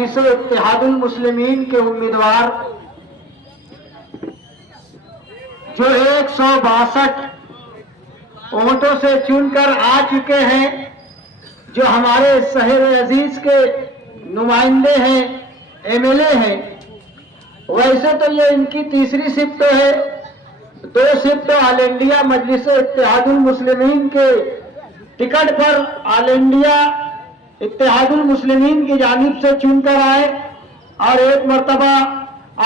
اتحاد المسلمین کے امیدوار جو 162 ووٹوں سے چن کر آ چکے ہیں، جو ہمارے شہر عزیز کے نمائندے ہیں، ایم ایل اے ہیں، ویسے تو یہ ان کی تیسری شفٹ ہے۔ 2 شفٹ آل انڈیا مجلس اتحاد المسلمین کے ٹکٹ پر آل انڈیا اتحاد المسلمین کی جانب سے چن کر آئے، اور 1 مرتبہ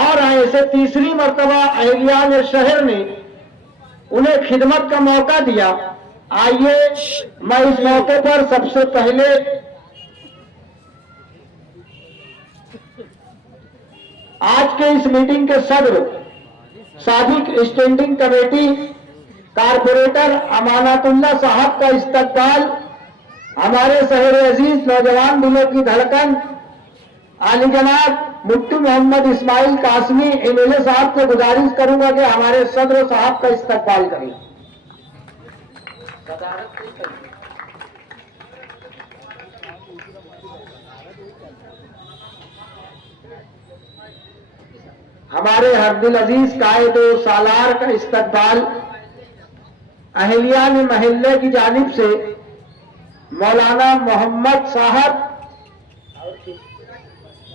اور ایسے تیسری مرتبہ اہلیان شہر نے انہیں خدمت کا موقع دیا۔ آئیے میں اس موقع پر سب سے پہلے آج کے اس میٹنگ کے صدر سابق اسٹینڈنگ کمیٹی کارپوریٹر امانت اللہ صاحب کا استقبال، ہمارے شہر عزیز نوجوان دلوں کی دھڑکن عالی جناب مفتی محمد اسماعیل قاسمی ایم ایل اے صاحب سے گزارش کروں گا کہ ہمارے صدر صاحب کا استقبال کریں۔ ہمارے ہر دل عزیز قائد و سالار کا استقبال اہلیان محلے کی جانب سے مولانا محمد صاحب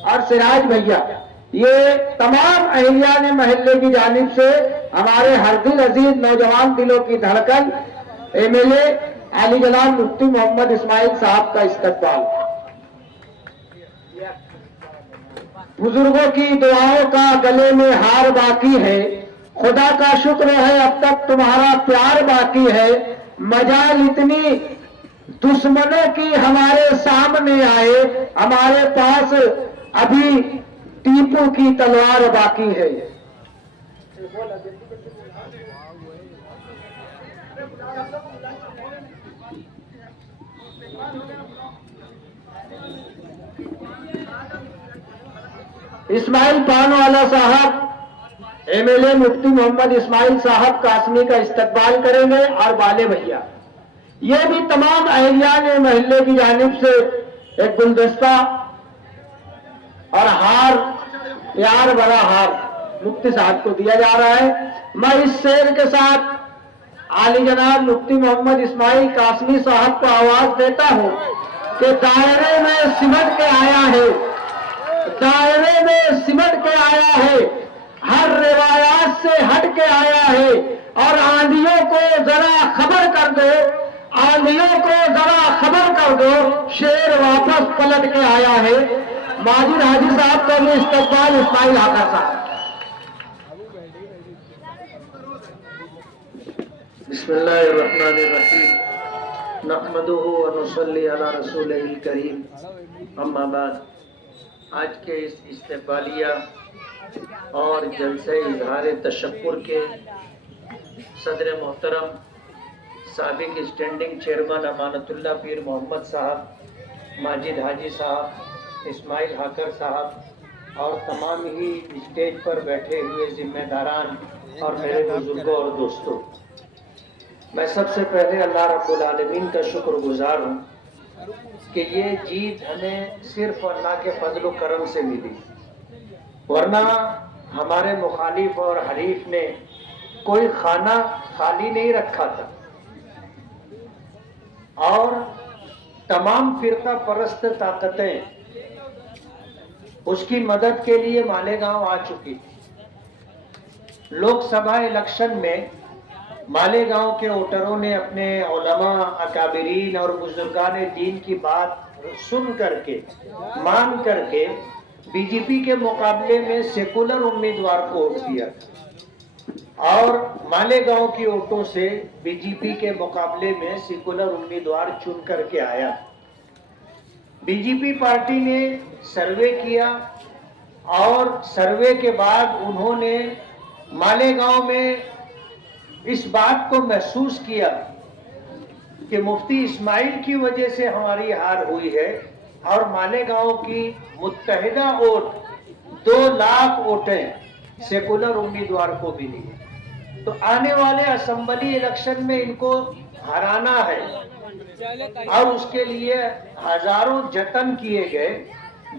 اور سراج بھیا، یہ تمام اہلیان محلے کی جانب سے ہمارے ہر دل عزیز نوجوان دلوں کی دھڑکن ایم ایل اے علی جناب مفتی محمد اسماعیل صاحب کا استقبال۔ بزرگوں کی دعاؤں کا گلے میں ہار باقی ہے، خدا کا شکر ہے اب تک تمہارا پیار باقی ہے، مجال اتنی دشمنوں کی ہمارے سامنے آئے، ہمارے پاس ابھی ٹیپو کی تلوار باقی ہے۔ اسماعیل پان والا صاحب ایم ایل اے مفتی محمد اسماعیل صاحب قاسمی کا استقبال کریں گے، اور بالے بھیا، یہ بھی تمام اہلیان محلے کی جانب سے ایک گلدستہ اور ہار، پیار بڑا ہار مفتی صاحب کو دیا جا رہا ہے۔ میں اس شعر کے ساتھ عالی جناب مفتی محمد اسماعیل قاسمی صاحب کو آواز دیتا ہوں کہ دائرے میں سمٹ کے آیا ہے، دائرے میں سمٹ کے آیا ہے، ہر روایات سے ہٹ کے آیا ہے، اور آندھیوں کو ذرا خبر کر دو، آندھیوں کو ذرا خبر کر دو، شیر واپس پلٹ کے آیا ہے۔ ماجد حاجی صاحب کا بھی استقبال اسماعیل حاقر صاحب۔ بسم اللہ الرحمن الرحیم، نحمدہ ونصلی علی رسولہ الکریم، اما بعد۔ آج کے اس استقبالیہ اور جلسہ اظہار تشکر کے صدر محترم سابق اسٹینڈنگ چیئرمین امانت اللہ پیر محمد صاحب، ماجد حاجی صاحب، اسماعیل حاقر صاحب، اور تمام ہی اسٹیج پر بیٹھے ہوئے ذمہ داران اور میرے بزرگوں اور دوستوں، میں سب سے پہلے اللہ رب العالمین کا شکر گزار ہوں کہ یہ جیت ہمیں صرف اللہ کے فضل و کرم سے ملی، ورنہ ہمارے مخالف اور حریف نے کوئی خانہ خالی نہیں رکھا تھا، اور تمام فرقہ پرست طاقتیں اس کی مدد کے لیے مالیگاؤں آ چکی تھی۔ لوک سبھا الیکشن میں مالیگاؤں کے ووٹروں نے اپنے علماء، اکابرین اور بزرگان دین کی بات سن کر کے، مان کر کے بی جے پی کے مقابلے میں سیکولر امیدوار کو ووٹ دیا، اور مالیگاؤں کی ووٹوں سے بی جے پی کے مقابلے میں سیکولر امیدوار چن کر کے آیا۔ بی جے پی پارٹی نے سروے کیا، اور سروے کے بعد انہوں نے مالیگاؤں میں اس بات کو محسوس کیا کہ مفتی اسماعیل کی وجہ سے ہماری ہار ہوئی ہے، اور مالیگاؤں کی متحدہ ووٹ 2 لاکھ ووٹیں سیکولر امیدوار کو ملی، تو آنے والے اسمبلی الیکشن میں ان کو ہرانا ہے، اور اس کے لیے ہزاروں جتن کیے گئے۔